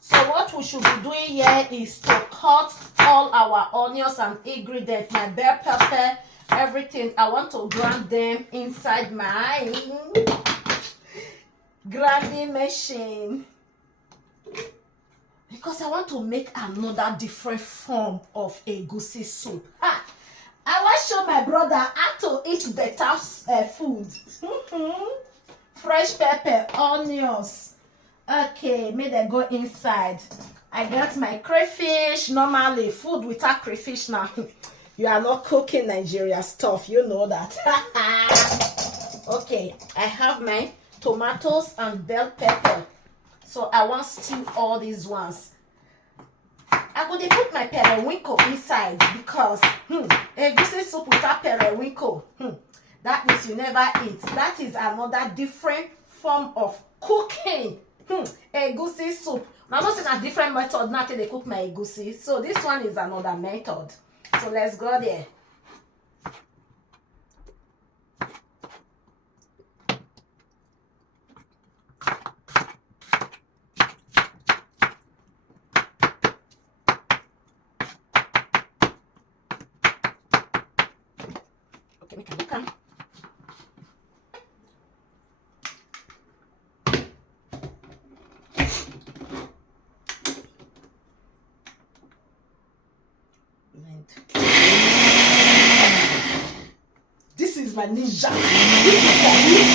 So what we should be doing here is to cut all our onions and ingredients, my bell pepper, everything. I want to grind them inside my grinding machine because I want to make another different form of egusi soup. I want to show my brother how to eat better food. Fresh pepper, onions. Okay, may they go inside. I got my crayfish. Normally, food without crayfish now, you are not cooking Nigeria stuff. You know that. Okay, I have my tomatoes and bell pepper. So I want to stew all these ones. I'm going to put my periwinkle inside because egusi soup without periwinkle, that means you never eat. That is another different form of cooking. Egusi soup. Now, I'm not saying a different method, not they cook my egusi. So this one is another method. So let's go there. Okay, we can look at. This is my ninja. This is my ninja.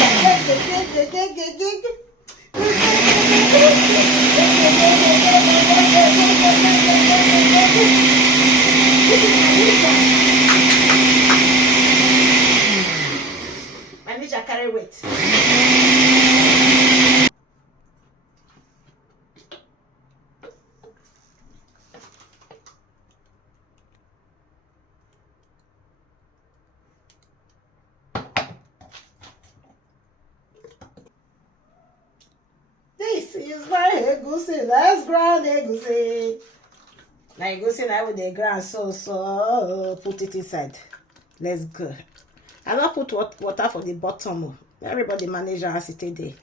My ninja carry weight. This is my egusi. Let's grind egusi. Now egusi now with the ground, so put it inside. Let's go. I don't put water for the bottom. Everybody manager has it today.